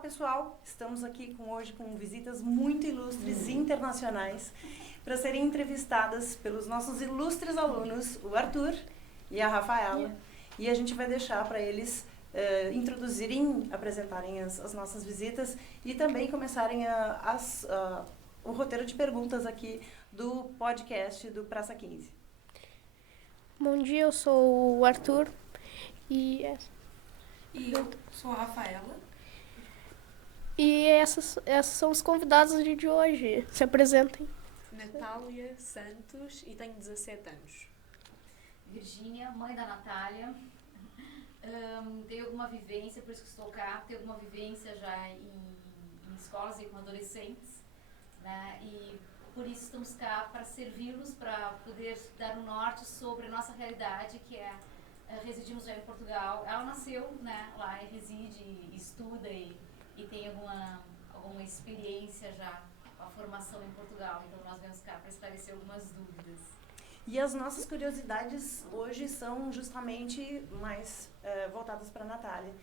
pessoal, estamos aqui hoje com visitas muito ilustres internacionais para serem entrevistadas pelos nossos ilustres alunos, o Arthur e a Rafaela. E a gente vai deixar para eles apresentarem as nossas visitas e também começarem o roteiro de perguntas aqui do podcast do Praça 15. Bom dia, eu sou o Arthur e eu sou a Rafaela. E essas são os convidados de hoje. Se apresentem. Natália Santos e tenho 17 anos. Virgínia, mãe da Natália. Tenho alguma vivência, por isso que estou cá, tenho alguma vivência já em escolas e com adolescentes, né? E por isso estamos cá para servi-los, para poder dar um norte sobre a nossa realidade, que residimos já em Portugal. Ela nasceu, né, lá e reside, estuda e tem alguma experiência já com a formação em Portugal. Então nós viemos cá para esclarecer algumas dúvidas. E as nossas curiosidades hoje são justamente mais voltadas para a Natália,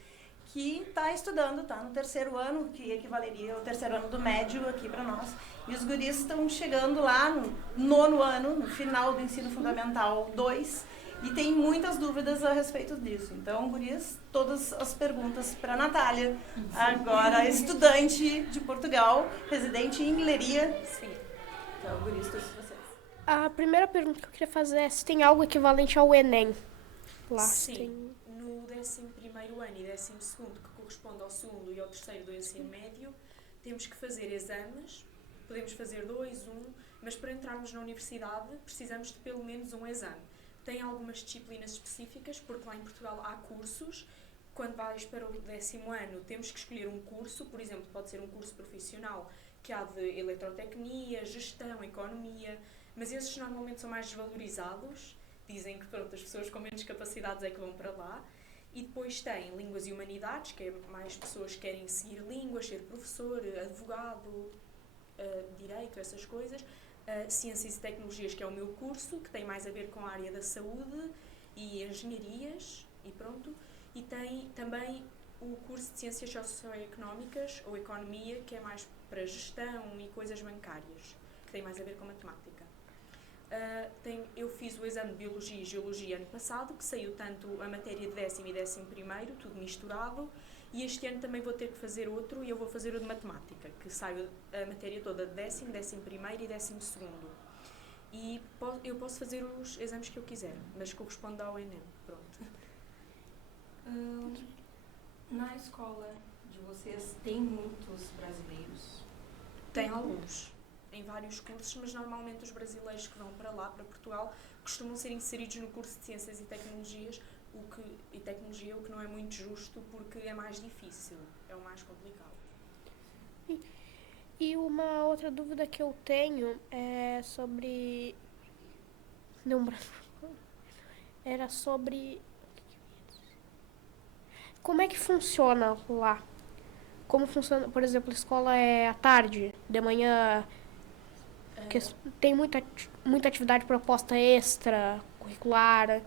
que está estudando, está no terceiro ano, que equivaleria ao terceiro ano do médio aqui para nós. E os guris estão chegando lá no nono ano, no final do ensino fundamental 2, e tem muitas dúvidas a respeito disso. Então, guris, todas as perguntas para a Natália, agora estudante de Portugal, residente em Leiria. Sim. Então, guris, todos vocês. A primeira pergunta que eu queria fazer é se tem algo equivalente ao Enem. Lá, sim, no 11º ano e 12º, que corresponde ao segundo e ao terceiro do ensino médio, temos que fazer exames, podemos fazer 2, 1, mas para entrarmos na universidade precisamos de pelo menos um exame. Tem algumas disciplinas específicas, porque lá em Portugal há cursos. Quando vais para o 10º ano, temos que escolher um curso, por exemplo, pode ser um curso profissional, que há de eletrotecnia, gestão, economia, mas esses normalmente são mais desvalorizados. Dizem que pronto, as pessoas com menos capacidades é que vão para lá. E depois tem Línguas e Humanidades, que é mais pessoas que querem seguir línguas, ser professor, advogado, direito, essas coisas. Ciências e Tecnologias, que é o meu curso, que tem mais a ver com a área da saúde e engenharias, e pronto. E tem também o curso de Ciências Socioeconómicas, ou Economia, que é mais para gestão e coisas bancárias, que tem mais a ver com matemática. Eu fiz o exame de Biologia e Geologia ano passado, que saiu tanto a matéria de 10º e 11º, tudo misturado, e este ano também vou ter que fazer outro, e eu vou fazer o de Matemática, que sai a matéria toda de 10º, 11º e 12º. E eu posso fazer os exames que eu quiser, mas corresponde ao Enem, pronto. Na escola de vocês tem muitos brasileiros? Tem alguns. Em vários cursos, mas normalmente os brasileiros que vão para lá, para Portugal, costumam ser inseridos no curso de Ciências e Tecnologias, o que não é muito justo, porque é mais difícil, é o mais complicado. E uma outra dúvida que eu tenho é sobre... Era sobre... Como é que funciona lá? Como funciona, por exemplo, a escola é à tarde, de manhã... Porque tem muita atividade proposta extra, curricular,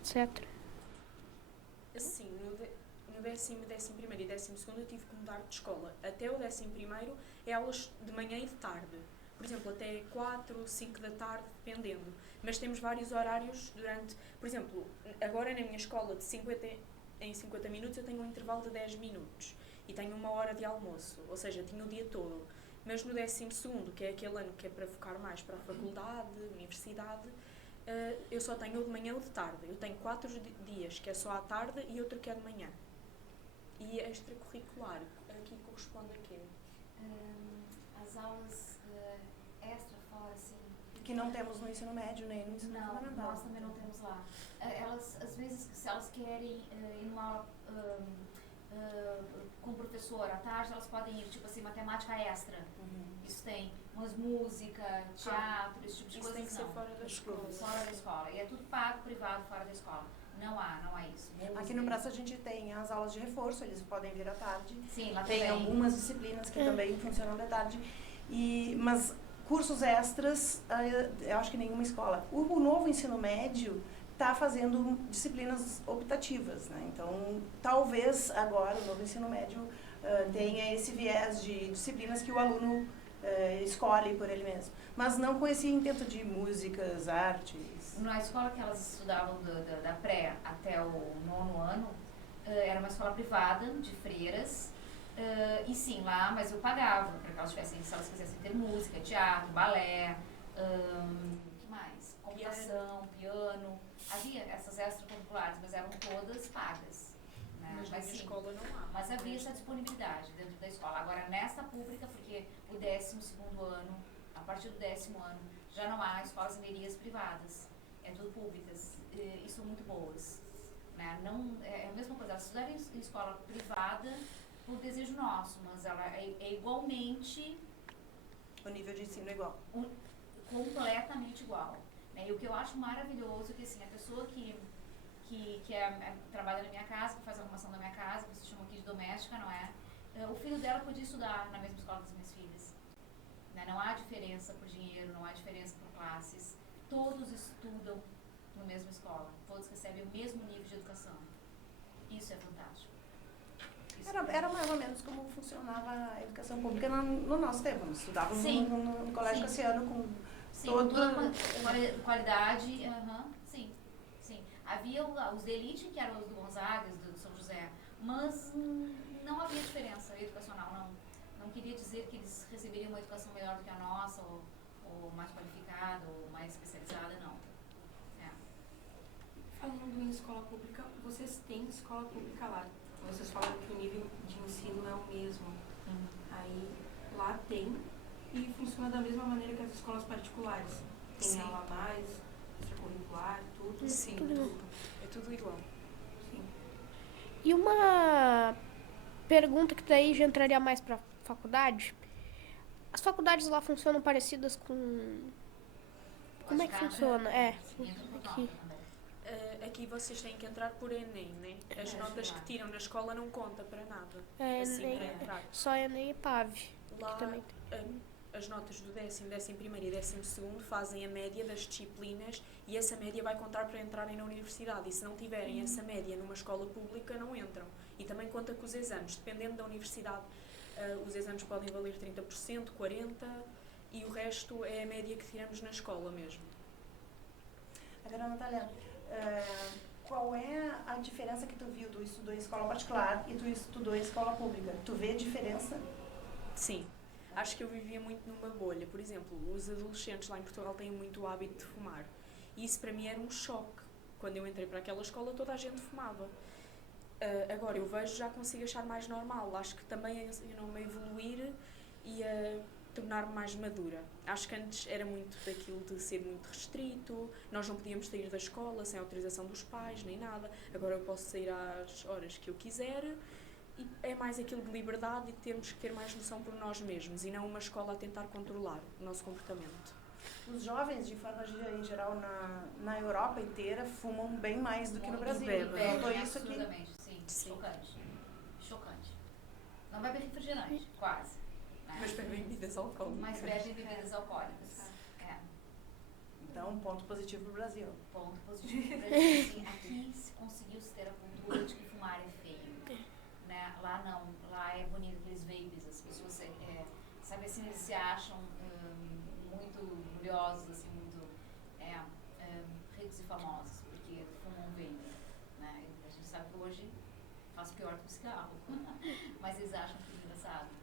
etc. Sim, no 10º, 11º e 12º eu tive que mudar de escola. Até o 11º é aulas de manhã e de tarde. Por exemplo, até 4, 5 da tarde, dependendo. Mas temos vários horários durante... Por exemplo, agora na minha escola em 50 minutos eu tenho um intervalo de 10 minutos. E tenho 1 hora de almoço, ou seja, tinha o dia todo. Mas no 12º, que é aquele ano que é para focar mais para a faculdade, universidade, eu só tenho o de manhã ou de tarde. Eu tenho 4 dias, que é só à tarde, e outro que é de manhã. E extracurricular, aqui corresponde a quê? As aulas extra fora, assim... Que não temos no ensino médio nem no ensino fundamental. Não, nós também não temos lá. Elas, às vezes, se elas querem ir numa aula... com o professor à tarde, elas podem ir, tipo assim, matemática extra. Isso tem, umas música, teatro, esse tipo de coisa. Isso tem que ser fora da escola. Fora da escola. E é tudo pago, privado, fora da escola. Não há isso. Aqui no Praça a gente tem as aulas de reforço, eles podem vir à tarde. Sim, lá tem também. algumas disciplinas que também funcionam de tarde. Mas cursos extras, eu acho que nenhuma escola. O novo ensino médio está fazendo disciplinas optativas, né? Então, talvez agora o novo ensino médio tenha esse viés de disciplinas que o aluno escolhe por ele mesmo, mas não com esse intento de músicas, artes. Na escola que elas estudavam da pré até o 9º ano, era uma escola privada, de freiras, e sim, lá, mas eu pagava para que elas tivessem, se elas quisessem ter música, teatro, balé, que mais? Computação, piano. Havia essas extracurriculares, mas eram todas pagas. Né? Mas na minha sim, escola não há. mas havia essa disponibilidade dentro da escola. Agora, nesta pública, porque o 12º ano, a partir do 10º ano, já não há escolas engenharias privadas. É tudo públicas e são muito boas. Né? Não, é a mesma coisa, elas estudaram em escola privada por desejo nosso, mas ela é igualmente... O nível de ensino é igual. Completamente igual. Né? E o que eu acho maravilhoso é que assim, a pessoa que trabalha na minha casa, que faz a arrumação da minha casa, que se chama aqui de doméstica, não é? O filho dela podia estudar na mesma escola das minhas filhas. Né? Não há diferença por dinheiro, não há diferença por classes. Todos estudam na mesma escola. Todos recebem o mesmo nível de educação. Isso é fantástico. Era mais ou menos como funcionava a educação pública no nosso tempo. Nós estudávamos no Colégio Cassiano com toda uma qualidade. Sim. Havia os de elite, que eram os do Gonzaga, do São José, mas não havia diferença educacional, não queria dizer que eles receberiam uma educação melhor do que a nossa, ou mais qualificada, ou mais especializada, não. Falando em escola pública, vocês têm escola pública lá. Vocês falam que o nível de ensino é o mesmo. Aí lá tem e funciona da mesma maneira que as escolas particulares. Tem aula a mais, extracurricular, tudo. Sim, é tudo igual. Sim. E uma pergunta que daí já entraria mais para faculdade. As faculdades lá funcionam parecidas com... Como é que funciona? Aqui. Aqui vocês têm que entrar por Enem, né? As notas que tiram na escola não conta para nada. Enem, para entrar. só Enem e PAV. Lá, também as notas do 10º, 11º e 12º fazem a média das disciplinas e essa média vai contar para entrarem na universidade. E se não tiverem essa média numa escola pública, não entram. E também conta com os exames. Dependendo da universidade, os exames podem valer 30%, 40%, e o resto é a média que tiramos na escola mesmo. Agora, Natália, qual é a diferença que tu viu? Tu estudou em escola particular e tu estudou em escola pública. Tu vê a diferença? Sim. Acho que eu vivia muito numa bolha. Por exemplo, os adolescentes lá em Portugal têm muito o hábito de fumar. E isso para mim era um choque. Quando eu entrei para aquela escola, toda a gente fumava. Agora eu vejo, já consigo achar mais normal. Acho que também a evoluir e a tornar-me mais madura. Acho que antes era muito daquilo de ser muito restrito, nós não podíamos sair da escola sem autorização dos pais, nem nada. Agora eu posso sair às horas que eu quiser e é mais aquilo de liberdade e termos que ter mais noção por nós mesmos e não uma escola a tentar controlar o nosso comportamento. Os jovens, de forma em geral, na Europa inteira, fumam bem mais do que no Brasil. Foi isso aqui. Absolutamente, sim. Chocante. Não bebe refrigerante, quase. Mas bebem bebidas alcoólicas. Mas bebem bebidas alcoólicas. Então, ponto positivo para o Brasil. Ponto positivo para o Brasil. Assim, aqui se conseguiu-se ter a cultura de que fumar é feio. Né? Lá não. Lá é bonito aqueles vapes. As pessoas, sabe assim, eles se acham muito orgulhosos, assim, muito ricos e famosos, porque fumam vape. Né? A gente sabe que hoje faz pior que o cigarro. Mas eles acham que é engraçado.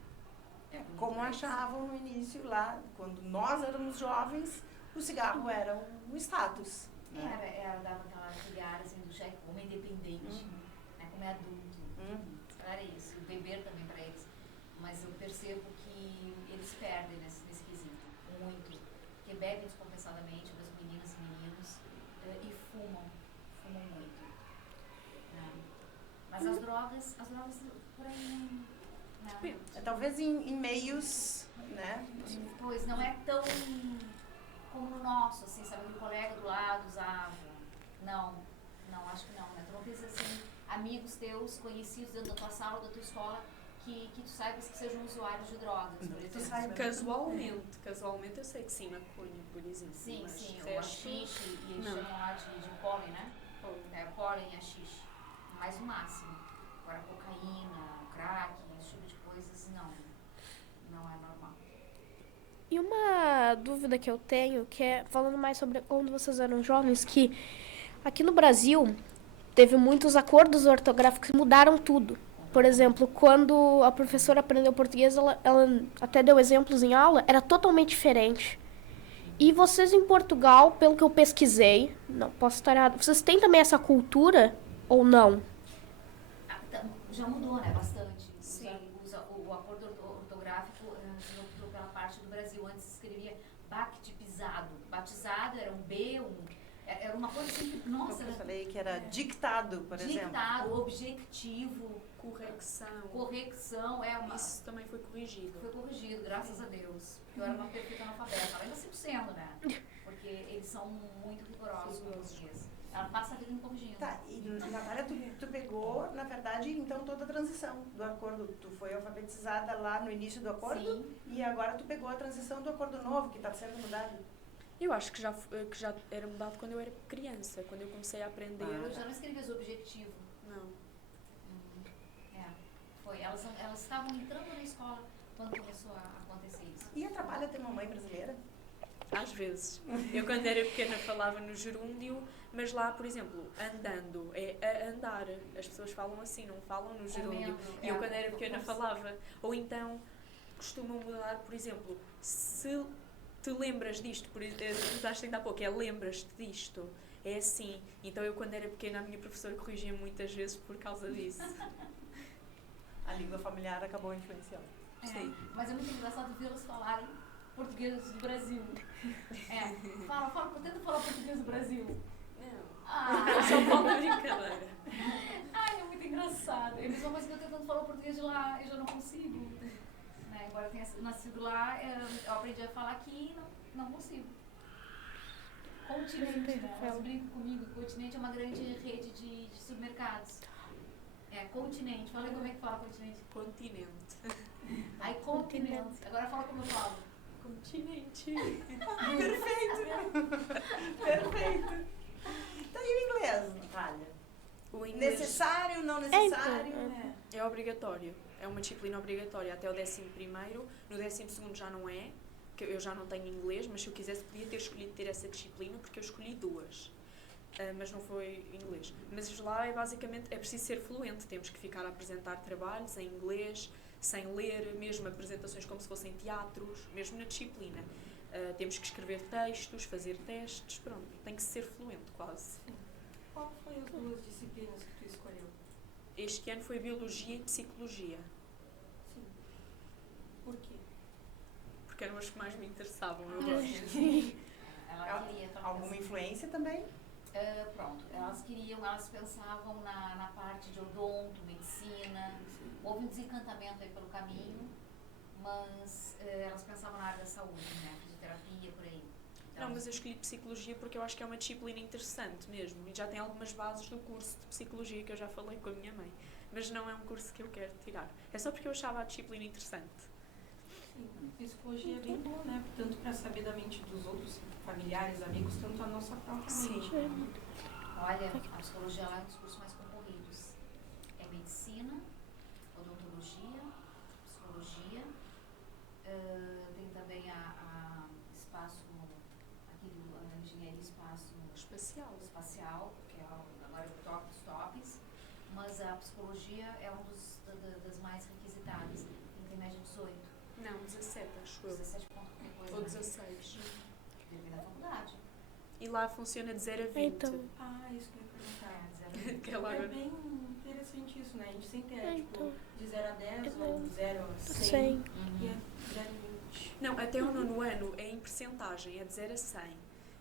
Como achavam no início lá, quando nós éramos jovens, o cigarro era um status. Né? Dava aquele ar assim, do chefe, homem independente, né? Como é adulto. Era isso. O beber também para eles. Mas eu percebo que eles perdem nesse quesito muito. Porque bebem descompensadamente, as meninas e meninos, e fumam muito. Né? Mas as drogas por aí não. Talvez em meios, né? Pois não é tão como no nosso, assim, sabe, que o colega do lado usava. Não, acho que não, né? Tu não tens assim, amigos teus, conhecidos dentro da tua sala, da tua escola, que tu saibas que sejam usuários de drogas, por Tu exemplo. saiba. Casualmente eu sei que sim, maconha, por exemplo. Sim, mas sim, o resto, haxixe, e eles não. chamam lá de pólen, né? pólen. É, pólen e haxixe. Mais o máximo. Agora cocaína, crack, esse tipo de coisas, não. Não é normal. E uma dúvida que eu tenho, que é falando mais sobre quando vocês eram jovens, que aqui no Brasil teve muitos acordos ortográficos que mudaram tudo. Por exemplo, quando a professora aprendeu português, ela até deu exemplos em aula, era totalmente diferente. E vocês em Portugal, pelo que eu pesquisei, não posso estar errado, vocês têm também essa cultura ou não? Já mudou, né? Bastante. Sim. O acordo ortográfico se optou pela parte do Brasil. Antes se escrevia baptizado. Batizado era um B, era uma coisa assim, nossa, Eu falei que era dictado, por exemplo. dictado, objetivo, correção, Isso também foi corrigido. foi corrigido, graças a Deus. Eu era uma perfeita analfabeta, ainda sigo sendo, né? Porque eles são muito rigorosos com o português. Ela passa a vida me corrigindo. Tá, e Natália, tu pegou, na verdade, então toda a transição do acordo. Tu foi alfabetizada lá no início do acordo. Sim. E agora tu pegou a transição do acordo novo, que está sendo mudado. Eu acho que já era mudado quando eu era criança, quando eu comecei a aprender. Eu já não escrevi as objetivo. Não. Foi. Elas estavam entrando na escola quando começou a acontecer isso. E atrapalha ter mamãe brasileira? Às vezes. Eu quando era pequena falava no gerúndio, mas lá, por exemplo, andando, é a andar. As pessoas falam assim, não falam no gerúndio. Comendo, E eu quando era pequena falava. Ou então, costumam mudar, por exemplo, se te lembras disto, usaste ainda há pouco, lembras-te disto. É assim. Então eu quando era pequena a minha professora corrigia muitas vezes por causa disso. A língua familiar acabou influenciando. Sim. Mas é muito engraçado vê-los falarem português do Brasil. Tenta falar português do Brasil. Não. Eu só falo brincadeira. Ai, é muito engraçado. É a mesma coisa que eu tentando falar o português de lá, eu já não consigo. Né? Embora eu tenha nascido lá, eu aprendi a falar aqui e não consigo. Continente, né? Elas brincam comigo. Continente é uma grande rede de supermercados. Continente. Fala aí como é que fala continente. Continente. Aí, continente. Agora fala como eu falo. Continente. Perfeito. Então, e o inglês, Natália? O inglês Necessário, não necessário? é obrigatório. É uma disciplina obrigatória até o 11º. No 12º já não é, que eu já não tenho inglês, mas se eu quisesse podia ter escolhido ter essa disciplina, porque eu escolhi 2. Mas não foi inglês. Mas lá é basicamente, é preciso ser fluente. Temos que ficar a apresentar trabalhos em inglês, sem ler, mesmo apresentações como se fossem teatros, mesmo na disciplina. Temos que escrever textos, fazer testes, pronto. Tem que ser fluente, quase. Qual foi as 2 disciplinas que tu escolheu? Este ano foi Biologia e Psicologia, Sim. Por quê? porque eram as que mais me interessavam. Eu Ah, gosto. sim. Ela queria também. Alguma influência também? Pronto, elas pensavam na parte de odonto, medicina. Houve um desencantamento aí pelo caminho, mas elas pensavam na área da saúde, né? Fisioterapia, por aí. Então, Não, mas eu escolhi Psicologia porque eu acho que é uma disciplina interessante mesmo. E já tem algumas bases do curso de Psicologia que eu já falei com a minha mãe. Mas não é um curso que eu quero tirar. É só porque eu achava a disciplina interessante. Sim, psicologia é bem bom, né? Tanto para saber da mente dos outros familiares, amigos, tanto a nossa própria mente. olha, a psicologia lá é um dos cursos mais concorridos. É medicina, odontologia, psicologia, tem também a espaço, a engenharia espacial, que é agora o top dos tops, mas a psicologia é uma das mais requisitadas. Tem média 18. Não, 17, acho eu. 17 pontos qualquer coisa. Ou né? 16. Depende da faculdade. E lá funciona de 0 a 20. Então, Isso que eu ia perguntar. Que ela É bem interessante isso, né? A gente sempre é Então, tipo de 0 a 10 ou 0 a 100. sim. E é 0 a 20. Não, até o 9º ano é em percentagem, é de 0 a 100.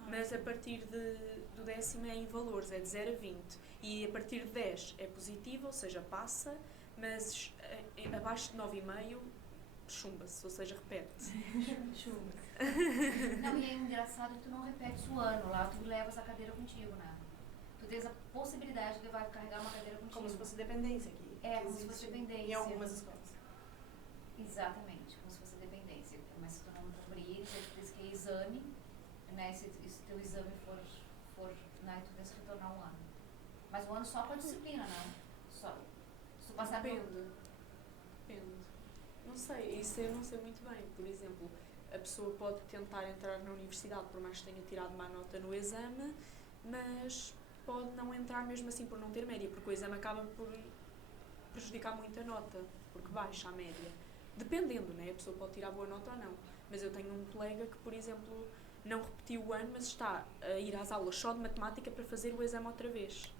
Mas a partir do 10º é em valores, é de 0 a 20. E a partir de 10 é positivo, ou seja, passa, mas abaixo de 9,5 chumba-se, ou seja, repete. Não, e é engraçado que tu não repetes o ano lá, tu levas a cadeira contigo, né? Tu tens a possibilidade de carregar uma cadeira contigo. Como se fosse dependência aqui. É, como se Existe fosse dependência. Em algumas escolas. Exatamente, como se fosse dependência. Mas se tu não cumprir, você diz que é exame, né? Se teu exame for né, tu tens que retornar um ano. Mas um ano só com a disciplina, não? Só. Se tu passar por... Depende. Não sei, isso eu não sei muito bem. Por exemplo, a pessoa pode tentar entrar na universidade por mais que tenha tirado má nota no exame, mas pode não entrar mesmo assim por não ter média, porque o exame acaba por prejudicar muito a nota, porque baixa a média. Dependendo, né? A pessoa pode tirar boa nota ou não. Mas eu tenho um colega que, por exemplo, não repetiu o ano, mas está a ir às aulas só de matemática para fazer o exame outra vez.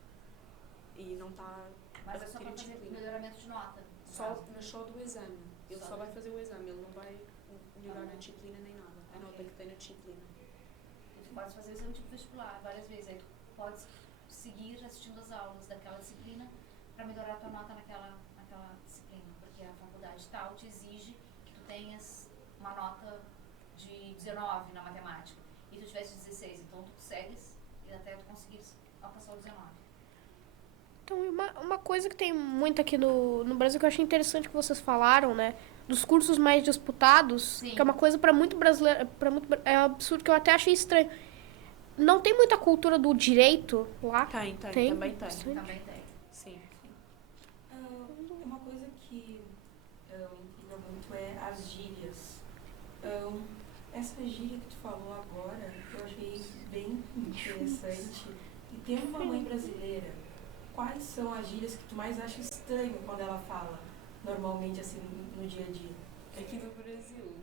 E não está Mas a é só repetir para a fazer disciplina. melhoramento de nota. Mas só do exame. Ele só vai fazer o exame, ele não vai melhorar na disciplina nem nada. A nota que tem na disciplina. E tu podes fazer o exame tipo vestibular várias vezes. Aí tu podes seguir assistindo as aulas daquela disciplina para melhorar a tua nota naquela disciplina. Porque a faculdade tal te exige que tu tenhas uma nota de 19 na matemática. E tu tivesse 16, então tu segues e até tu conseguires alcançar o 19. Então, uma coisa que tem muito aqui no Brasil que eu achei interessante que vocês falaram, né? Dos cursos mais disputados, Sim. que é uma coisa para muito brasileiro, é um absurdo que eu até achei estranho. Não tem muita cultura do direito lá? Tem, Tem? também tem. Sim. Também tem. Sim. Uma coisa que intriga muito é as gírias. Essa gíria que tu falou agora, eu achei bem interessante. E tendo uma mãe brasileira, quais são as gírias que tu mais acha estranho quando ela fala, normalmente, assim, no dia a dia? Aqui no Brasil,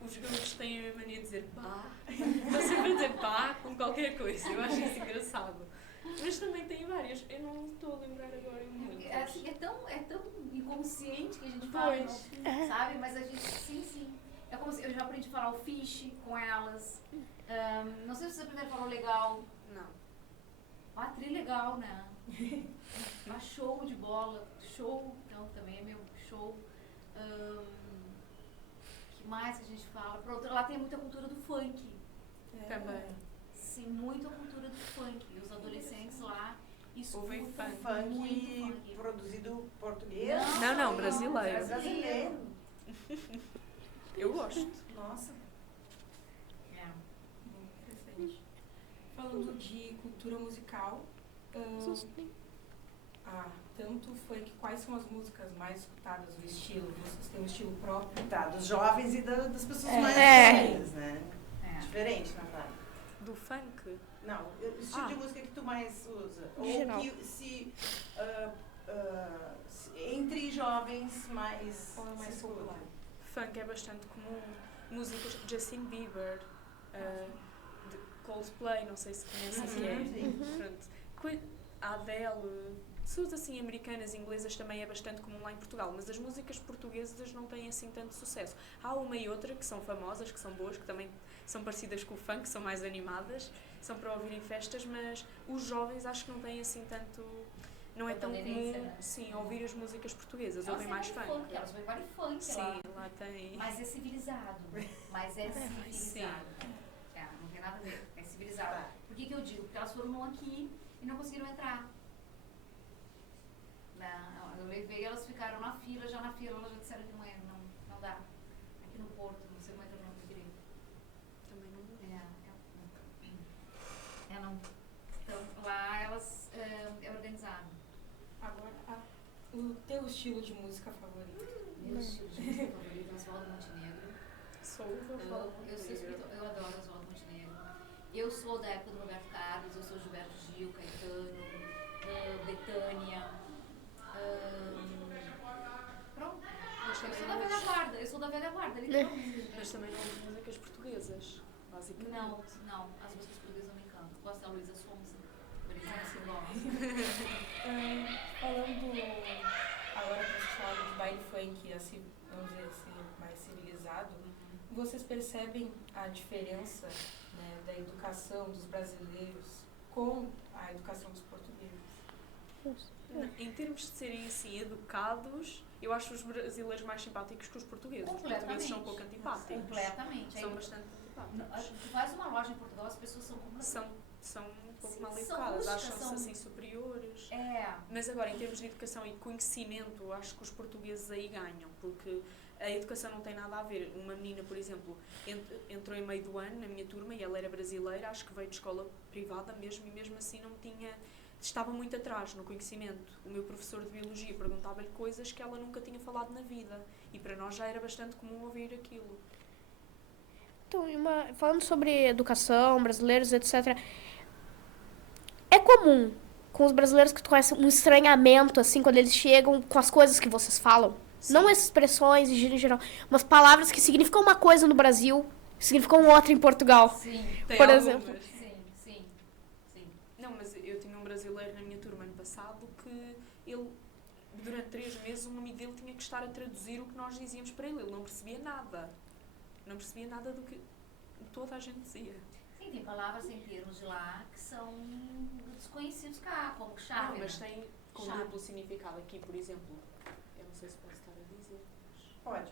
os gaúchos têm a mania de dizer pá. Estão sempre a dizer pá com qualquer coisa. Eu acho isso engraçado. Mas também tem várias. Eu não estou a lembrar agora muito. Assim, é tão inconsciente que a gente fala, não, sabe? Mas a gente, sim. É como se eu já aprendi a falar o fish com elas. Não sei se vocês aprenderam a falar o legal. Não. Ah, trilegal, né? Ah, show de bola. Show, então também é meu show. Que mais que a gente fala? Pronto, lá tem muita cultura do funk. Também. Sim, muita cultura do funk. E os adolescentes lá Ouvem escutam funk. muito funk. Produzido português? Não, brasileiro. Brasileiro. Eu gosto. Nossa. É. Interessante. Falando de cultura musical, tanto funk, quais são as músicas mais escutadas, o estilo? Vocês têm um estilo próprio? Tá, dos jovens e das pessoas mais É. velhas, né? Diferente, Natália. Do funk? Não, o estilo de música que tu mais usa. Ou Geral. que entre jovens mais... Qual é o mais se escuta? popular? Funk é bastante comum. Músicas de Justin Bieber, de Coldplay, não sei se conhecem que é. Pronto. A Adele, pessoas assim americanas, inglesas também é bastante comum lá em Portugal, mas as músicas portuguesas não têm assim tanto sucesso. Há uma e outra que são famosas, que são boas, que também são parecidas com o funk, são mais animadas, são para ouvir em festas, mas os jovens acho que não têm assim tanto... Não é tão comum, sim, ouvir as músicas portuguesas, ouvem mais funk. Elas vão embora em funk Sim, lá. lá tem. Mas é civilizado. Não tem nada a ver. É civilizado. Por que eu digo? Porque elas foram aqui e não conseguiram entrar. Eu levei, elas ficaram na fila, elas já disseram que não dá. Aqui no Porto, não sei como é que eu não direito. Também não. Não. Então, lá elas é organizado. Agora, o teu estilo de música favorito? Meu estilo de música favorito é Oswaldo Montenegro. Eu adoro Oswaldo Montenegro. Eu sou da época do Roberto Carlos, eu sou Gilberto Gil, Caetano, Bethânia. Pronto. Eu sou da velha guarda, literalmente. Mas também não ouvo músicas portuguesas, basicamente. Não, as músicas portuguesas não me encantam. Gosto da Luísa Sonza, por exemplo, gosto. Falando agora que vocês falam de baile funk, assim, vamos dizer assim, mais civilizado, vocês percebem a diferença, né, da educação dos brasileiros com a educação dos portugueses? Em termos de serem assim educados, eu acho os brasileiros mais simpáticos que os portugueses. Os portugueses são um pouco antipáticos. Completamente. São bastante antipáticos. Tu faz uma loja em Portugal, as pessoas são completamente... São pouco Sim, mal são educadas, rústicas, acham-se são- assim superiores. É, Mas agora, em termos de educação e conhecimento, acho que os portugueses aí ganham, porque a educação não tem nada a ver. Uma menina, por exemplo, entrou em meio do ano na minha turma e ela era brasileira, acho que veio de escola privada mesmo, e mesmo assim não tinha... Estava muito atrás no conhecimento. O meu professor de Biologia perguntava-lhe coisas que ela nunca tinha falado na vida. E para nós já era bastante comum ouvir aquilo. Então, falando sobre educação, brasileiros, etc. É comum com os brasileiros que tu conhece um estranhamento, assim, quando eles chegam com as coisas que vocês falam. Sim. Não as expressões, em gíria em geral, mas palavras que significam uma coisa no Brasil, significam outra em Portugal. sim, Tem Por algumas. exemplo. sim. Não, mas eu tinha um brasileiro na minha turma ano passado que ele, durante 3 meses, um amigo dele tinha que estar a traduzir o que nós dizíamos para ele. Ele não percebia nada. Não percebia nada do que toda a gente dizia. Sim, tem palavras em termos de lá que são desconhecidos cá, como chave. Não, mas tem com Chave. duplo significado aqui, por exemplo. Eu não sei se posso estar a dizer. Pode.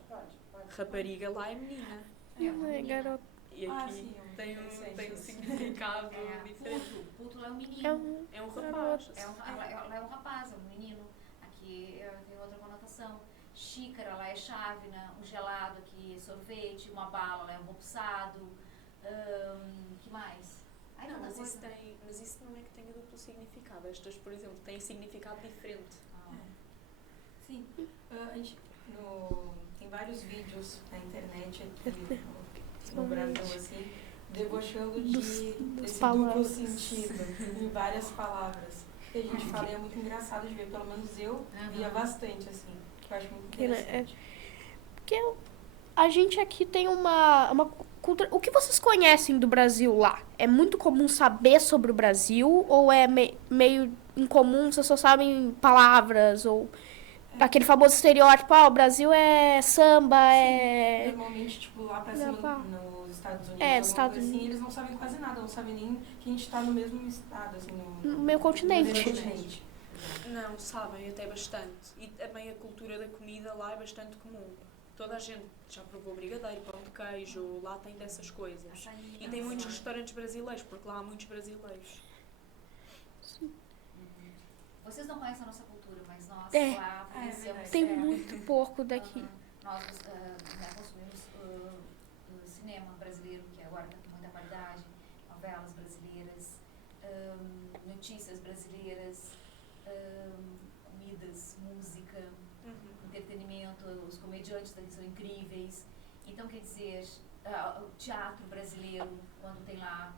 Rapariga lá é menina. É uma menina. Garoto. E aqui sim, tem um interessante. significado É, diferente. puto é um menino. É um É um rapaz. Ela é um rapaz, é um menino. Aqui tem outra conotação. Xícara, ela é chávena. Um gelado aqui é sorvete. Uma bala, ela é um bolsado. Que mais? Ai, Não, tanta mas coisa. isso não é que tenha duplo significado. Estas, por exemplo, têm significado diferente. Ah, Sim. A gente, tem vários vídeos na internet aqui no Brasil, assim, debochando desse duplo palavras. sentido em várias palavras. E a gente fala, e é muito engraçado de ver, pelo menos eu via bastante, assim. Eu acho muito interessante. Porque a gente aqui tem uma cultura... O que vocês conhecem do Brasil lá? É muito comum saber sobre o Brasil? Ou é meio incomum, vocês só sabem palavras? Ou aquele famoso estereótipo, o Brasil é samba, é... Normalmente, tipo, lá pra Não, cima, pá. nos Estados Unidos, É, alguma Estados coisa assim, Unidos. eles não sabem quase nada, não sabem nem que a gente tá no mesmo estado, assim, No meu continente. No mesmo continente. Não, sabem até bastante. E também a cultura da comida lá é bastante comum. Toda a gente já provou brigadeiro, pão de queijo, lá tem dessas coisas. açaí, E tem muitos açaí. restaurantes brasileiros, porque lá há muitos brasileiros. Vocês não conhecem a nossa cultura, mas nós É. lá É conhecemos. verdade. Tem muito pouco daqui. Nós consumimos cinema brasileiro, que agora está com muita qualidade, novelas brasileiras, notícias brasileiras, comidas, música, entretenimento, os comediantes daqui são incríveis. Então, quer dizer, o teatro brasileiro, quando tem lá,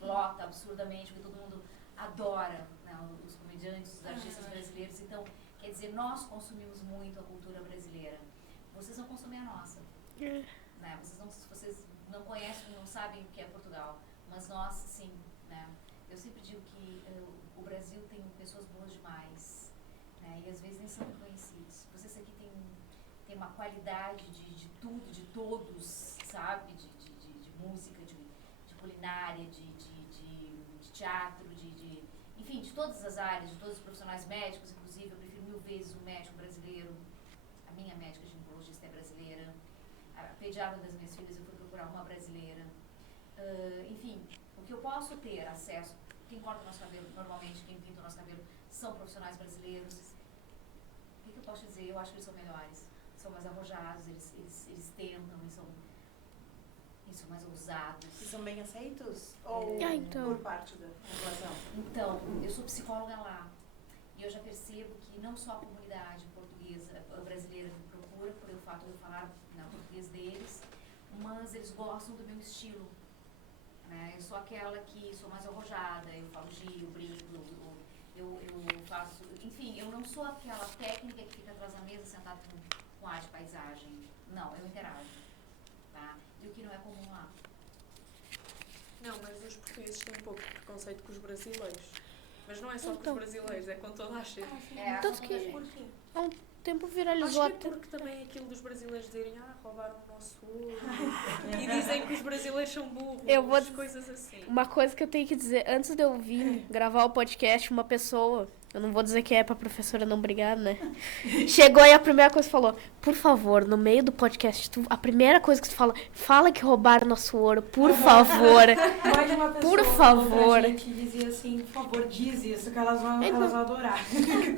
lota absurdamente, porque todo mundo adora, né, os comediantes, os artistas brasileiros. Então, quer dizer, nós consumimos muito a cultura brasileira. Vocês não consomem a nossa. Né? Vocês não conhecem, não sabem o que é Portugal. Mas nós, sim. Né? Eu sempre digo que o Brasil tem pessoas boas demais. Né? E às vezes nem são reconhecidos. Vocês aqui têm uma qualidade de tudo, de todos, sabe? De música, de culinária, de teatro, enfim, de todas as áreas, de todos os profissionais médicos, inclusive. Eu prefiro 1000 vezes o médico brasileiro. A minha médica ginecologista é brasileira. A pediatra das minhas filhas eu fui procurar uma brasileira. Enfim, o que eu posso ter acesso, quem corta o nosso cabelo, normalmente quem pinta o nosso cabelo, são profissionais brasileiros. O que eu posso dizer? Eu acho que eles são melhores. São mais arrojados, eles tentam, eles são mais ousados. Vocês são bem aceitos? Ou então. por parte da população? Então, eu sou psicóloga lá e eu já percebo que não só a comunidade portuguesa, brasileira me procura, por o fato de eu falar português deles, mas eles gostam do meu estilo. Né? Eu sou aquela que sou mais arrojada, eu falo giro, brinco, eu faço... Enfim, eu não sou aquela técnica que fica atrás da mesa sentada com ar de paisagem. Não, eu interajo. Tá? E o que não é comum lá. Não, mas os portugueses têm um pouco de preconceito com os brasileiros. Mas não é só com Então. os brasileiros, é com toda a gente. Tanto que por quê? há um tempo Acho viralizou que é porque também aquilo dos brasileiros dizerem roubaram o nosso ouro. E dizem que os brasileiros são burros. Eu vou coisas assim. uma coisa que eu tenho que dizer. Antes de eu vir gravar o podcast, uma pessoa Eu não vou dizer que é pra professora não brigar, né? Chegou e a primeira coisa que falou, por favor, no meio do podcast, a primeira coisa que tu fala que roubaram nosso ouro, por favor. Mais uma pessoa Por favor. pra gente dizia assim, por favor, diz isso, que elas vão adorar.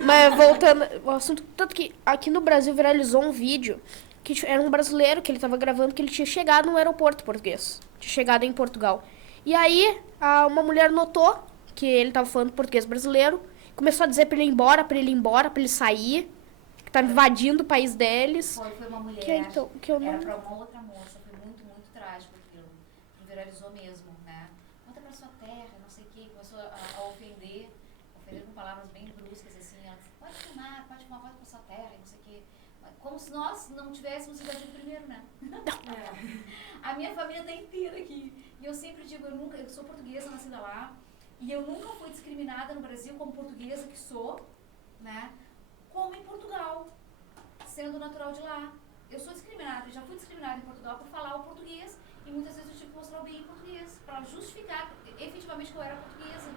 Mas voltando ao assunto, tanto que aqui no Brasil viralizou um vídeo que era um brasileiro que ele tava gravando que ele tinha chegado no aeroporto português. Tinha chegado em Portugal. E aí, uma mulher notou que ele tava falando português brasileiro, começou a dizer pra ele ir embora, pra ele sair, que tava invadindo o país deles. Foi uma mulher, Que eu não... era pra uma outra moça, foi muito, muito trágico aquilo. Viralizou mesmo, né? Conta pra sua terra, não sei o que, começou a ofender com palavras bem bruscas, assim, ela disse, pode filmar, volta pra sua terra, não sei o que. Como se nós não tivéssemos invadido primeiro, né? A minha família tá inteira aqui. E eu sempre digo, eu sou portuguesa, nascida lá, e eu nunca fui discriminada no Brasil como portuguesa que sou, né? Como em Portugal, sendo natural de lá. Eu sou discriminada, já fui discriminada em Portugal por falar o português, e muitas vezes eu tive que mostrar o BI em português, para justificar efetivamente que eu era portuguesa.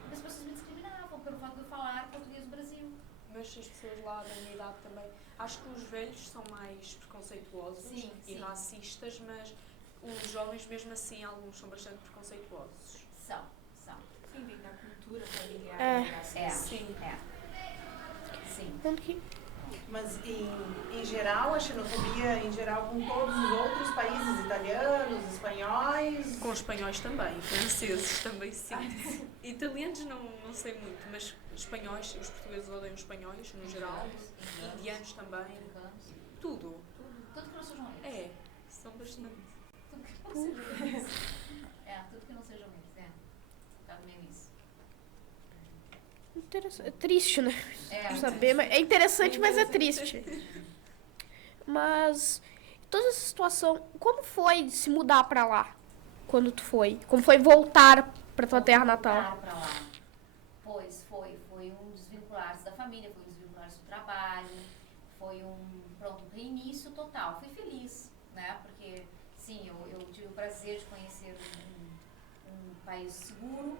Porque as pessoas me discriminavam pelo fato de eu falar português do Brasil. Mas as pessoas lá da minha idade também. Acho que os velhos são mais preconceituosos e racistas, mas os jovens, mesmo assim, alguns são bastante preconceituosos. São. Sim, vem da cultura familiar. Sim. Mas, em geral, a xenofobia, em geral, com todos os outros países, italianos, espanhóis... Com espanhóis também, franceses também sim. Italianos não sei muito, mas espanhóis, os portugueses odeiam espanhóis, no geral. Indianos também. Tudo. Tudo que não sejam eles. São bastante. Tudo que não sejam eles. Tudo que não sejam eles, Tá meio isso. É triste, né? Saber, mas é interessante, mas é triste. Mas, toda essa situação, como foi se mudar pra lá? Quando tu foi? Como foi voltar pra tua terra natal? Voltar pra lá. Pois, foi um desvincular-se da família, foi um desvincular-se do trabalho, foi um reinício total. Fui feliz, né? Porque, sim, eu tive o prazer de conhecer um país seguro,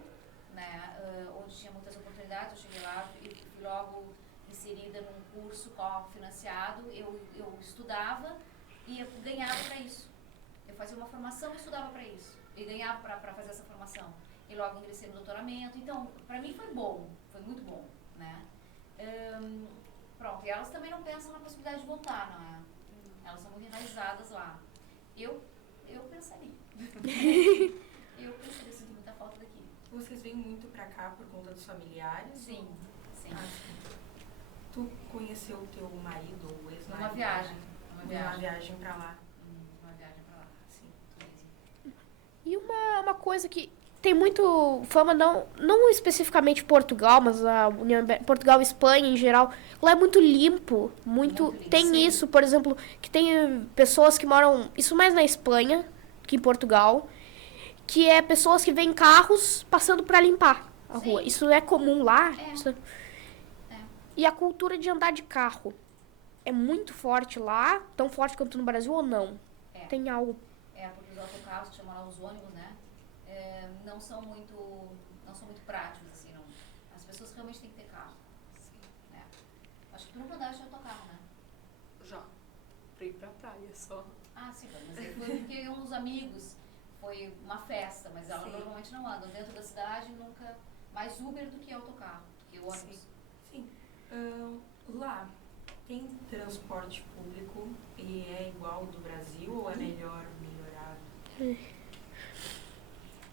né, onde tinha muitas oportunidades. Eu cheguei lá e fui logo inserida num curso co-financiado. Eu estudava e eu ganhava para isso. Eu fazia uma formação e estudava para isso. E ganhava para fazer essa formação. E logo ingressei no doutoramento. Então, para mim foi bom, foi muito bom, né? Pronto, e elas também não pensam na possibilidade de voltar, não é? Elas são muito enraizadas lá. Eu pensaria. Eu sinto muita falta daqui. Vocês vêm muito pra cá por conta dos familiares? Sim. Tu conheceu o teu marido ou ex-marido? Numa viagem Pra lá. Uma viagem pra lá, sim. E uma coisa que tem muito fama, não especificamente Portugal, mas a Portugal e Espanha em geral, lá é muito limpo, muito tem sim. Isso, por exemplo, que tem pessoas que moram, isso mais na Espanha que em Portugal, que é pessoas que vêm carros passando para limpar a rua. Sim. Isso é comum lá. E a cultura de andar de carro é muito forte lá, tão forte quanto no Brasil ou não? Tem algo... Porque os autocarros, que chamam lá os ônibus, né? Não são muito práticos, assim, não. As pessoas realmente têm que ter carro. Sim. Acho que tu nunca andaste de autocarro, né? Já. Pra ir pra praia só. Sim, mas foi porque uns amigos, foi uma festa, mas elas normalmente não andam. Dentro da cidade, nunca mais Uber do que autocarro, do que ônibus. Sim. Lá, tem transporte público e é igual ao do Brasil ou é melhorado?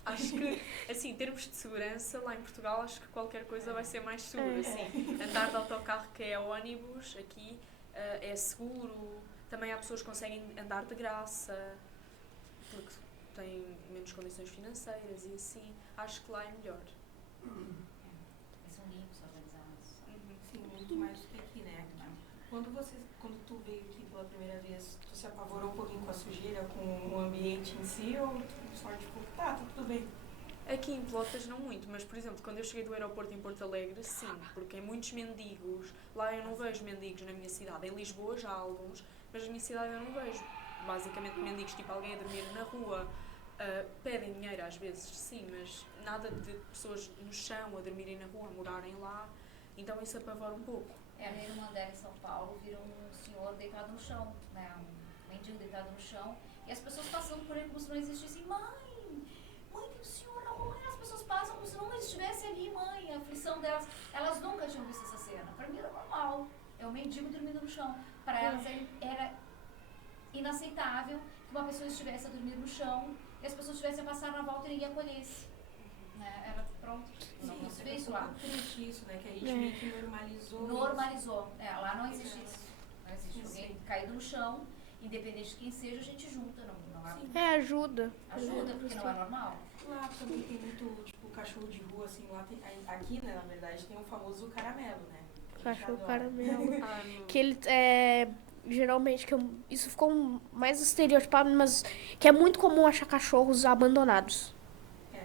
Acho que, assim, em termos de segurança, lá em Portugal, acho que qualquer coisa vai ser mais seguro, assim. Andar de autocarro que é ônibus, aqui, é seguro. Também há pessoas que conseguem andar de graça, porque têm menos condições financeiras e assim. Acho que lá é melhor. Eles são limpos, organizados. Sim, muito mais do que aqui, né? Quando tu veio aqui pela primeira vez, tu se apavorou um pouquinho com a sujeira, com o ambiente em si, ou tu só tipo, tá tudo bem? Aqui em Pelotas não muito, mas por exemplo, quando eu cheguei do aeroporto em Porto Alegre, sim, porque tem muitos mendigos. Lá eu não vejo mendigos na minha cidade. Em Lisboa já há alguns, mas na minha cidade eu não vejo. Basicamente mendigos, tipo alguém a dormir na rua. Pedem dinheiro às vezes, sim, mas nada de pessoas no chão a dormirem na rua, a morarem lá. Então isso apavora um pouco. A minha irmã dela em São Paulo vira um senhor deitado no chão, né? Um mendigo deitado no chão. E as pessoas passando por ele como se não existisse. Mãe, tem um senhor na rua. As pessoas passam como se não estivesse ali, mãe. A aflição delas. Elas nunca tinham visto essa cena. Para mim era normal. É um mendigo dormindo no chão. Para elas era inaceitável que uma pessoa estivesse a dormir no chão e as pessoas estivessem a passar na volta e ninguém acolhesse. Né? Era pronto. Não se vê isso lá. É triste isso, né? Que a gente meio que normalizou. Normalizou. Lá não existe isso. Não existe alguém caído no chão, independente de quem seja, a gente junta. Não ajuda. Ajuda, porque não é normal. Lá também tem muito, tipo, cachorro de rua, assim, lá tem, aqui, né, na verdade, tem o famoso caramelo, né? Cachorro caramelo. Que ele geralmente, isso ficou mais estereotipado, mas que é muito comum achar cachorros abandonados.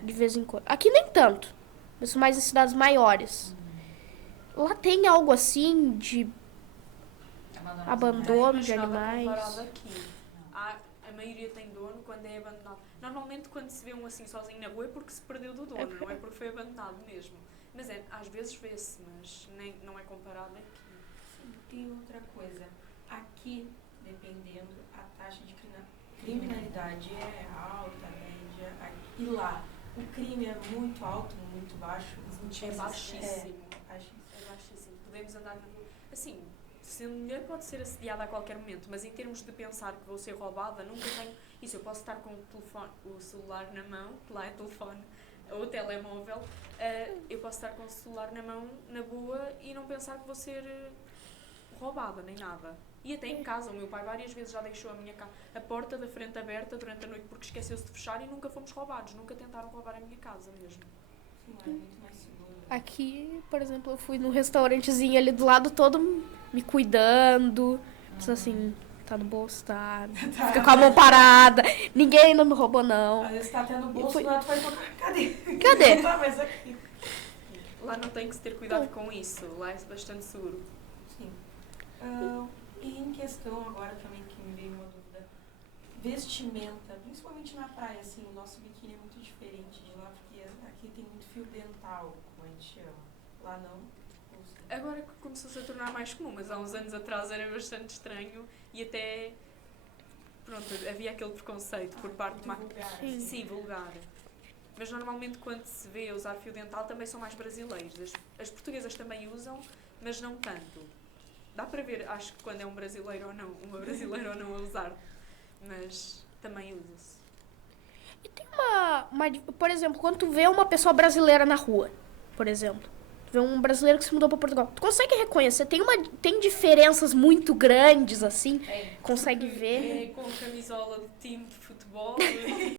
De vez em quando. Aqui nem tanto. Mas mais em cidades maiores. Lá tem algo assim de abandono de animais. Aqui. A maioria tem dono quando é abandonado. Normalmente quando se vê um assim sozinho na rua é porque se perdeu do dono, não é porque foi abandonado mesmo. Mas às vezes vê-se, mas não é comparado aqui. E outra coisa, aqui, dependendo, a taxa de criminalidade é alta, média, e lá o crime é muito alto, muito baixo. É baixíssimo. É baixíssimo. Podemos andar na rua. Assim, sendo mulher pode ser assediada a qualquer momento, mas em termos de pensar que vou ser roubada, nunca tenho isso. Eu posso estar com o celular na mão, que lá é telefone, ou o telemóvel, eu posso estar com o celular na mão, na boa, e não pensar que vou ser roubada, nem nada. E até em casa, o meu pai várias vezes já deixou a porta da frente aberta durante a noite porque esqueceu-se de fechar e nunca fomos roubados, nunca tentaram roubar a minha casa mesmo. Sim, é muito mais seguro. Aqui, por exemplo, eu fui num restaurantezinho ali do lado todo me cuidando, assim, tá no bolso, tá, fica com a mão parada, ninguém ainda me roubou não. Às vezes tá até no bolso, lá tu vai colocar, cadê? Cadê? Tá, mas aqui. Lá não tem que se ter cuidado com isso, lá é bastante seguro. Sim. E em questão agora também que me veio uma dúvida, vestimenta, principalmente na praia, assim, o nosso biquíni é muito diferente de lá, porque aqui tem muito fio dental, como a gente chama. Lá não. Agora que começou-se a tornar mais comum, mas há uns anos atrás era bastante estranho e até, pronto, havia aquele preconceito por parte de vulgar. Sim, vulgar. Mas normalmente quando se vê usar fio dental também são mais brasileiros. As portuguesas também usam, mas não tanto. Dá para ver, acho que quando é um brasileiro ou não, uma brasileira ou não a usar, mas também usa-se. E tem por exemplo, quando tu vê uma pessoa brasileira na rua, por exemplo, tu vê um brasileiro que se mudou para Portugal, tu consegue reconhecer, tem diferenças muito grandes, assim, consegue ver. Com camisola de time de futebol,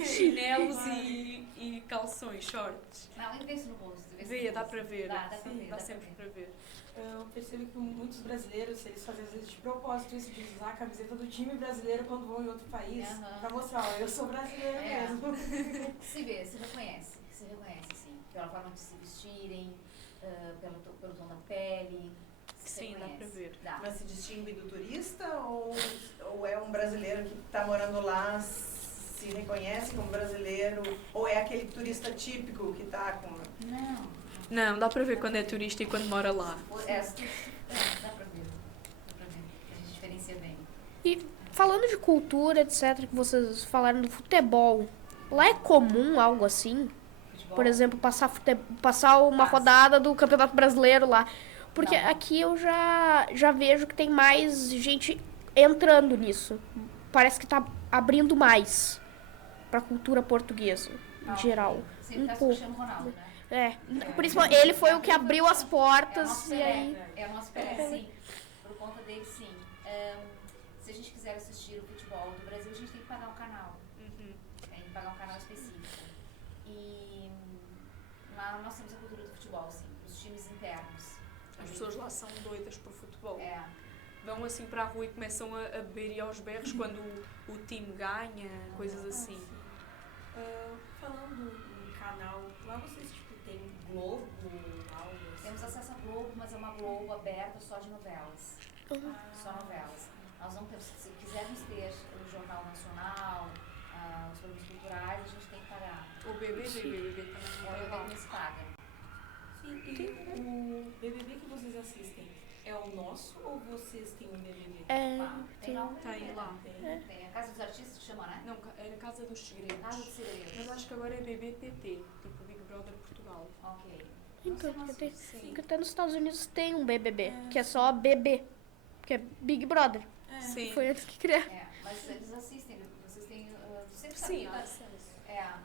chinelos e calções, shorts. Não, ele vê-se no bolso. Dá para ver. Dá sempre para ver. Eu percebo que muitos brasileiros, eles fazem às vezes de propósito isso, de usar a camiseta do time brasileiro quando vão em outro país, pra mostrar, ó, eu sou brasileiro mesmo. Se reconhece, sim. Pela forma de se vestirem, pelo tom da pele. Sim, dá para ver. Mas se distingue do turista ou é um brasileiro que está morando lá, se reconhece como brasileiro, ou é aquele turista típico que está com... Não, dá para ver quando é turista e quando mora lá. Dá para ver. A gente diferencia bem. E falando de cultura, etc., que vocês falaram do futebol, lá é comum algo assim? Futebol? Por exemplo, passar uma rodada do Campeonato Brasileiro lá. Porque aqui eu já vejo que tem mais gente entrando nisso. Parece que tá abrindo mais pra cultura portuguesa, em geral. Sempre tá puxando o Ronaldo, né? Principalmente ele foi o que abriu as portas e aí... É o nosso Pelé, sim. Por conta dele, sim. Se a gente quiser assistir o futebol do Brasil, a gente tem que pagar um canal. Tem que pagar um canal específico. E lá nós temos a cultura do futebol, sim. Os times internos. As pessoas lá são doidas por futebol. Vão assim para a rua e começam a beber e aos berros quando o time ganha, coisas assim. Falando em canal, lá vocês tem Globo, algo assim? Temos acesso a Globo, mas é uma Globo aberta só de novelas. Só novelas. Nós não temos, se quisermos ter o Jornal Nacional, os programas culturais, a gente tem que pagar. O BBB também não não se paga. Sim, e o BBB que vocês assistem é o nosso ou vocês têm um BBB? Tem lá. Tem lá. Tem a Casa dos Artistas que chama, né? Não, era Casa dos Segredos. Casa dos Segredos. Mas acho que agora é BBPT, tipo Big Brother Portugal. Ok. Então, Sim. porque até nos Estados Unidos tem um BBB, que é só BB, que é Big Brother. Sim. Foi eles que criaram. Mas eles assistem, vocês têm. Sempre Sim, sabem, há né? acesso.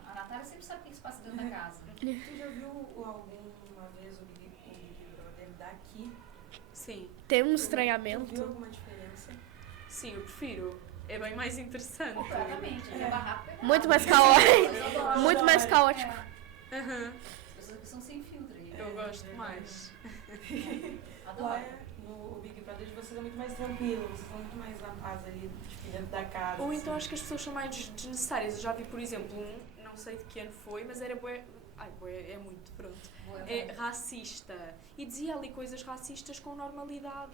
A Natália sempre sabe o que se passa dentro da casa. Tu já viu alguma vez o Big Brother daqui? Sim. Tem um Tu viu estranhamento. alguma diferença? Sim, eu prefiro. É bem mais interessante. Completamente. É barraco. Muito mais caótico. Muito mais caótico. Aham. As pessoas aqui são sem filtro. Eu gosto mais. Lá Adoro. no Big Brother de vocês é muito mais tranquilo, vocês estão muito mais na paz ali, tipo, dentro da casa. Ou então assim. acho que as pessoas são mais desnecessárias. Eu já vi, por exemplo, não sei de que ano foi, mas era bué. Ai, bué, é muito, pronto. É racista. E dizia ali coisas racistas com normalidade.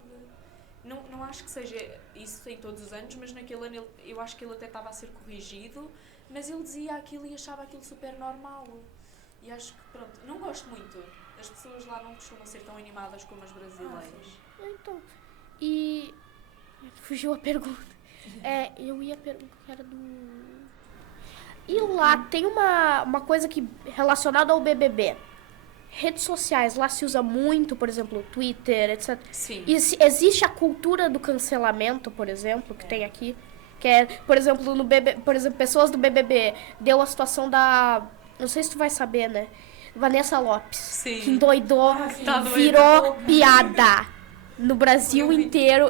Não acho que seja isso em todos os anos, mas naquele ano eu acho que ele até estava a ser corrigido, mas ele dizia aquilo e achava aquilo super normal. E acho que, pronto, não gosto muito. As pessoas lá não costumam ser tão animadas como as brasileiras. Então, e... Fugiu a pergunta. Eu ia perguntar do... E lá tem uma coisa que relacionada ao BBB. Redes sociais, lá se usa muito, por exemplo, Twitter, etc. Sim. E existe a cultura do cancelamento, por exemplo, que tem aqui. Que é, por exemplo, no BBB, por exemplo, pessoas do BBB, deu a situação da... Não sei se tu vai saber, né? Vanessa Lopes. Sim. Que endoidou, Tá doida. virou piada. No Brasil Eu vi. inteiro.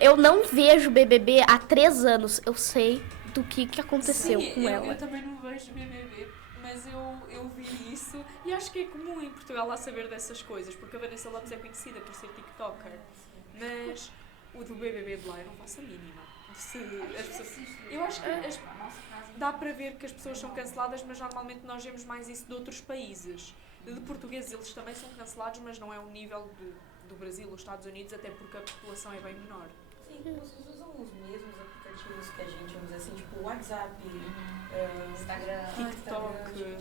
Eu não vejo BBB há 3 anos. Eu sei do que aconteceu Sim, com ela. Eu também não vejo BBB, mas eu vi isso e acho que é comum em Portugal lá saber dessas coisas, porque a Vanessa Lopes é conhecida por ser TikToker, mas o do BBB de lá eu não faço a mínima. Eu acho que dá para ver que as pessoas são canceladas, mas normalmente nós vemos mais isso de outros países. De portugueses eles também são cancelados, mas não é o nível do Brasil ou Estados Unidos, até porque a população é bem menor. Sim, vocês usam os mesmos aplicativos que a gente, vamos dizer assim, tipo WhatsApp, Instagram, TikTok.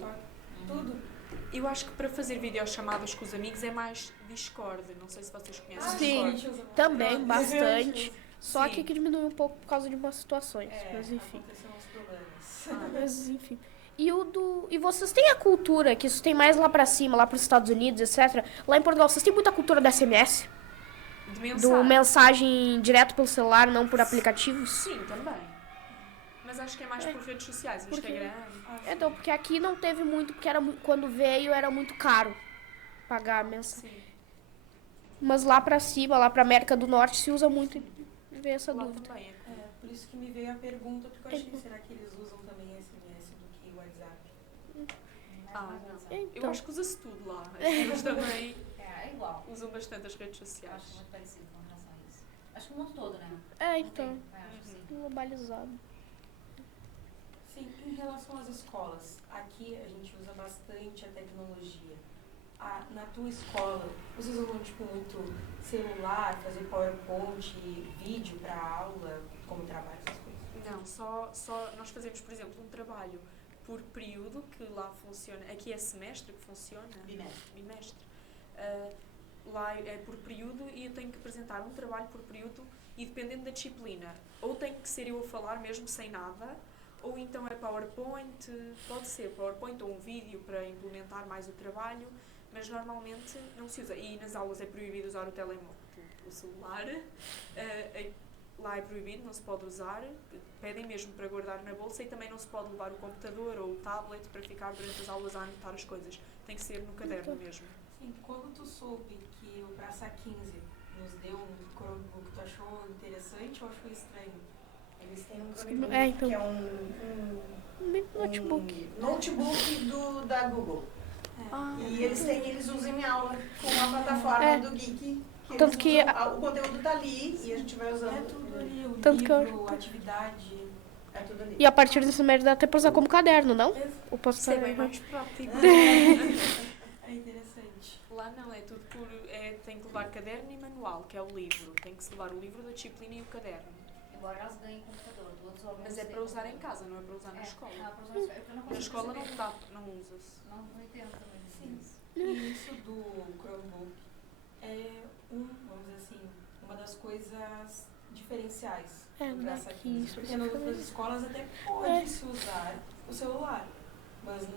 Tudo. Eu acho que para fazer videochamadas com os amigos é mais Discord. Não sei se vocês conhecem Sim. Discord. A gente usa Também, muito. bastante. Só Sim. que diminui um pouco por causa de umas situações. Mas enfim. Aconteceram uns problemas. Mas enfim. E vocês têm a cultura, que isso tem mais lá pra cima, lá pros Estados Unidos, etc. Lá em Portugal, vocês têm muita cultura do SMS? De Do mensagem. mensagem direto pelo celular, não por aplicativos? Sim, também. Mas acho que é mais por redes sociais, Instagram. Então, porque aqui não teve muito, porque quando veio era muito caro pagar a mensagem. Sim, Mas lá pra cima, lá pra América do Norte, se usa muito e vê essa lá dúvida. também. Por isso que me veio a pergunta, porque eu achei, será que eles usam também SMS do que WhatsApp? Eu Então, acho que usa-se tudo lá. As pessoas também É igual. usam bastante as redes Eu sociais. acho muito parecido com relação a isso. Acho que o mundo todo, né? então, Acho que sim. globalizado. Sim, em relação às escolas, aqui a gente usa bastante a tecnologia. Na tua escola, vocês usam tipo muito celular, fazer PowerPoint, vídeo para aula, como trabalho, essas coisas? Não, só nós fazemos, por exemplo, um trabalho por período, que lá funciona, aqui é semestre que funciona? Bimestre. Lá é por período e eu tenho que apresentar um trabalho por período e dependendo da disciplina, ou tem que ser eu a falar mesmo sem nada, ou então é PowerPoint, pode ser PowerPoint ou um vídeo para implementar mais o trabalho, mas normalmente não se usa. E nas aulas é proibido usar o telemóvel, o celular. Lá é proibido, não se pode usar. Pedem mesmo para guardar na bolsa e também não se pode levar o computador ou o tablet para ficar durante as aulas a anotar as coisas. Tem que ser no caderno mesmo. Sim, quando tu soube que o Praça 15 nos deu um Chromebook, tu achou interessante ou achou estranho? Eles têm um Chromebook, Então. que é um Notebook. notebook da Google. E eles usam em aula com a plataforma do Geek. Tanto que o conteúdo tá ali e a gente vai usando. É tudo ali, o Tanto que livro, atividade. É tudo ali. E a partir desse método dá até pra usar como caderno, não? Ou posso Isso é bem fazer? mais prático. É interessante. Lá não, é tudo por... tem que levar caderno e manual, que é o livro. Tem que se levar o livro da disciplina e o caderno. Embora elas ganhem computador, todos os alunos Mas é têm para usar em computador. casa, não é para usar na escola. Para usar na escola. Eu não Na consigo escola perceber. não usa-se. Não entendo também. Sim. Isso. E isso do Chromebook é vamos dizer assim, uma das coisas diferenciais para essa crise. Porque nas outras escolas até pode-se usar o celular, mas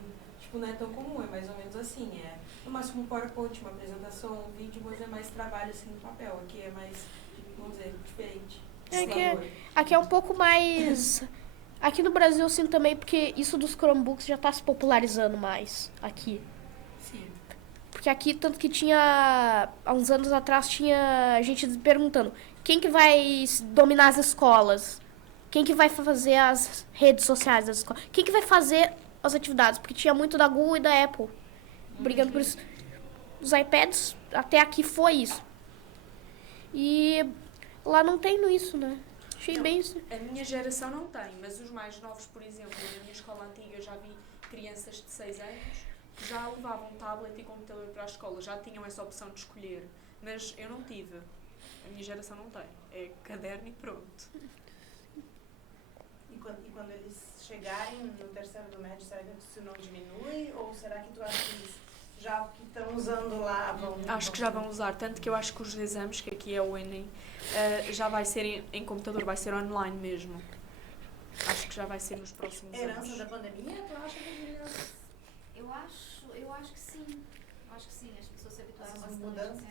tipo, não é tão comum, é mais ou menos assim, no máximo um PowerPoint, uma apresentação, um vídeo, mas é mais trabalho assim no papel, aqui é mais, vamos dizer, diferente. Aqui é um pouco mais... Aqui no Brasil, sim, também, porque isso dos Chromebooks já tá se popularizando mais aqui. Sim. Porque aqui, tanto que tinha... Há uns anos atrás, tinha gente perguntando quem que vai dominar as escolas? Quem que vai fazer as redes sociais das escolas? Quem que vai fazer as atividades? Porque tinha muito da Google e da Apple brigando por isso. Os iPads, até aqui foi isso. E lá não tem isso, né? Achei Não, bem isso. A minha geração não tem, mas os mais novos, por exemplo, na minha escola antiga eu já vi crianças de 6 anos que já levavam tablet e computador para a escola, já tinham essa opção de escolher, mas eu não tive. A minha geração não tem. É caderno e pronto. E quando eles chegarem no terceiro do médio, será que isso não diminui? Ou será que tu acha que eles já que estão usando lá vão... Acho que já vão usar, tanto que eu acho que os exames, que aqui é o Enem, já vai ser em computador, vai ser online mesmo. Acho que já vai ser nos próximos Herança anos. da pandemia, tu acha que Eu acho que sim. Eu acho que sim, as pessoas se habituaram essas bastante. mudanças?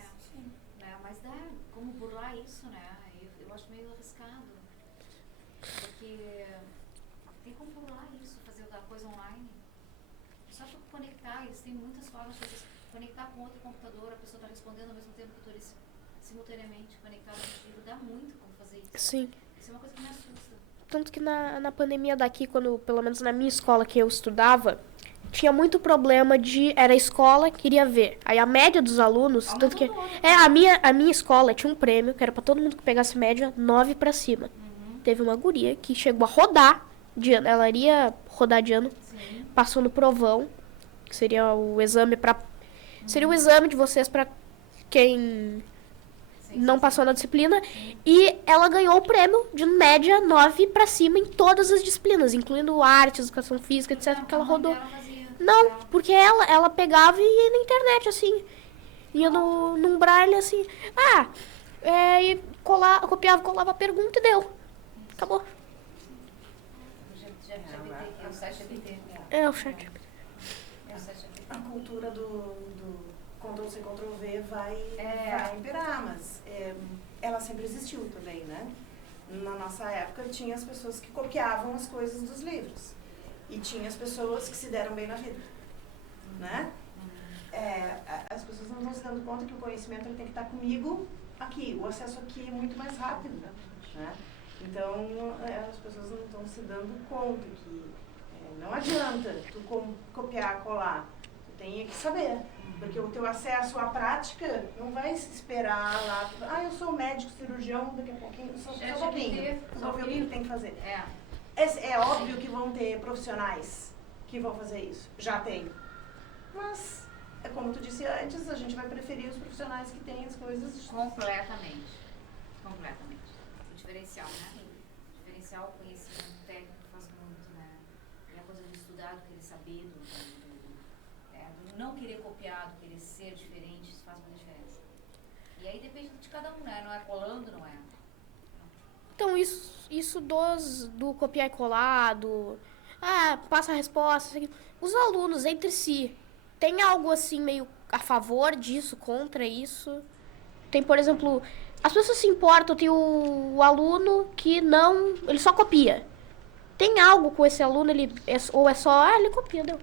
Né? Mas como burlar isso, né? Eu acho meio arriscado. Porque tem como burlar isso, fazer outra coisa online. Só para conectar, eles têm muitas formas de conectar com outro computador, a pessoa está respondendo ao mesmo tempo que todos simultaneamente conectados no livro. Dá muito como fazer isso. Sim. Isso é uma coisa que me assusta. Tanto que na pandemia daqui, quando, pelo menos na minha escola que eu estudava, tinha muito problema era a escola que queria ver. Aí a média dos alunos, tanto que... a minha escola tinha um prêmio, que era pra todo mundo que pegasse média 9 pra cima. Teve uma guria que chegou a rodar de ano. Ela iria rodar de ano, passou no provão, que seria o exame seria o exame de vocês pra quem não passou na disciplina. E ela ganhou o prêmio de média 9 pra cima em todas as disciplinas, incluindo arte, educação física, etc, que ela rodou. Não, porque ela pegava e ia na internet, assim. Ia num braille, assim. E copiava, colava a pergunta e deu. Acabou. O chat GPT. É, o chat. A cultura do Ctrl-C, Ctrl-V vai imperar, mas ela sempre existiu também, né? Na nossa época tinha as pessoas que copiavam as coisas dos livros. E tinha as pessoas que se deram bem na vida, né? As pessoas não estão se dando conta que o conhecimento ele tem que estar comigo aqui. O acesso aqui é muito mais rápido, né? Então, as pessoas não estão se dando conta que não adianta tu copiar, colar. Tu tem que saber. Porque o teu acesso à prática não vai se esperar lá. Eu sou médico, cirurgião, daqui a pouquinho, só um pouquinho. Só ver o que tem que fazer. É óbvio que vão ter profissionais que vão fazer isso. Já tem. Mas, como tu disse antes, a gente vai preferir os profissionais que têm as coisas... Completamente. O diferencial, né? O diferencial, o conhecimento técnico faz muito, né? E a coisa do estudar, do querer saber, do não querer copiar, do querer ser diferente, isso faz muita diferença. E aí depende de cada um, né? Não é colando, não é... Então, isso do copiar e colar, passa a resposta, os alunos entre si, tem algo assim meio a favor disso, contra isso? Tem, por exemplo, as pessoas se importam, tem o aluno que não, ele só copia. Tem algo com esse aluno, ou é só, ele copia, deu.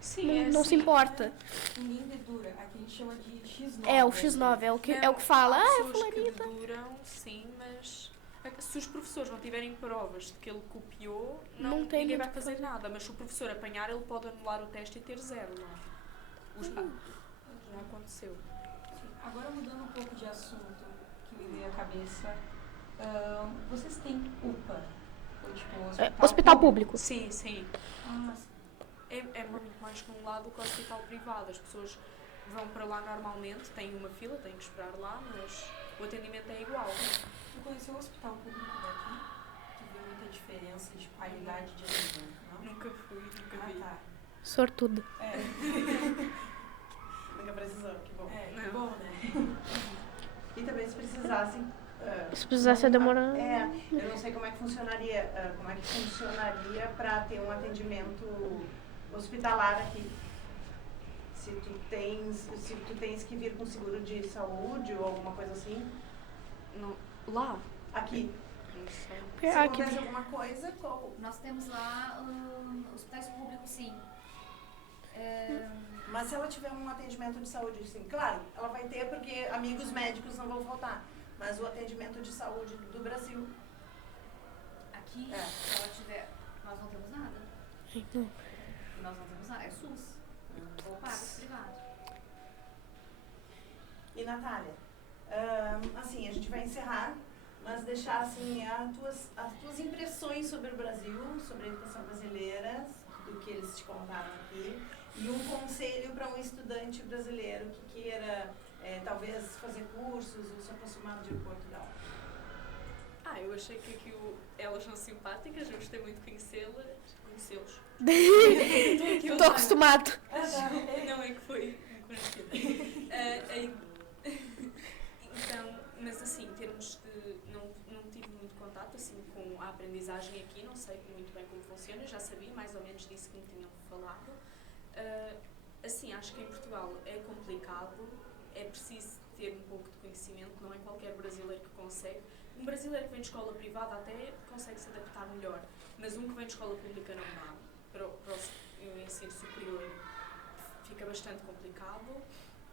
Sim, não se importa. Ninguém dedura, aqui a gente chama de X9. O X9, é o que fala, fulaninho que deduram, sim, mas... Se os professores não tiverem provas de que ele copiou, ninguém vai fazer nada. Mas se o professor apanhar, ele pode anular o teste e ter 0, não é? Já aconteceu. Agora, mudando um pouco de assunto, que me veio à cabeça, vocês têm UPA? Ou, tipo, hospital público? Sim. É muito mais que um lado que o hospital privado. As pessoas vão para lá normalmente, têm uma fila, têm que esperar lá, mas o atendimento é igual. Tu conheceu o hospital público daqui? Tu viu muita diferença de qualidade de atendimento, não? Nunca vi. Tá. Sortudo. Nunca precisou, que bom. Que bom, né? E também se precisassem... Se precisasse demorar... eu não sei como é que funcionaria, para ter um atendimento hospitalar aqui. Se tu tens que vir com seguro de saúde ou alguma coisa assim. Lá? Aqui. Se Aqui. acontece alguma coisa, Nós temos lá hospitais públicos, sim. mas se ela tiver um atendimento de saúde, sim, claro, ela vai ter porque amigos médicos não vão faltar. Mas o atendimento de saúde do Brasil. Aqui, se ela tiver, nós não temos nada. Nós não temos nada, é SUS. Ou pago, privado. E Natália, assim, a gente vai encerrar, mas deixar assim as tuas impressões sobre o Brasil, sobre a educação brasileira, do que eles te contaram aqui, e um conselho para um estudante brasileiro que queira talvez fazer cursos ou se aproximar de Portugal. Eu achei que aqui elas são simpáticas, eu gostei muito de conhecê-los. Tô acostumado. Não, é que foi então, mas assim, em termos de... Não tive muito contato assim, com a aprendizagem aqui, não sei muito bem como funciona, já sabia mais ou menos disso que me tinham falado. Assim, acho que em Portugal é complicado, é preciso ter um pouco de conhecimento, não é qualquer brasileiro que consegue. Um brasileiro que vem de escola privada até consegue se adaptar melhor, mas um que vem de escola pública não dá. Para o ensino superior fica bastante complicado.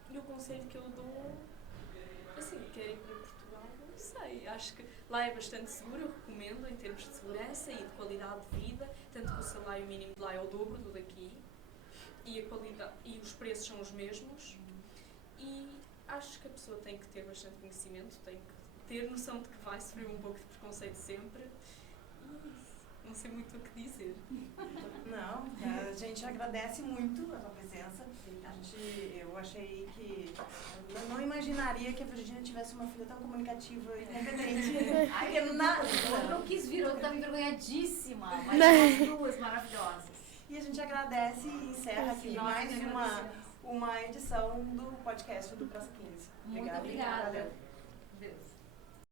E o conselho que eu dou, assim, quer ir para Portugal, não sei. Acho que lá é bastante seguro, eu recomendo em termos de segurança e de qualidade de vida, tanto que o salário mínimo de lá é o dobro do daqui e a qualidade, e os preços são os mesmos. E acho que a pessoa tem que ter bastante conhecimento, tem que ter noção de que vai sofrer um pouco de preconceito sempre. E não sei muito o que dizer. Não, a gente agradece muito a tua presença. Eu achei que... Eu não imaginaria que a Virgínia tivesse uma filha tão comunicativa e competente. Eu não quis vir, eu estava envergonhadíssima, mas as duas maravilhosas. E a gente agradece e encerra aqui mais uma edição do podcast do Praça 15. Muito obrigada. Valeu.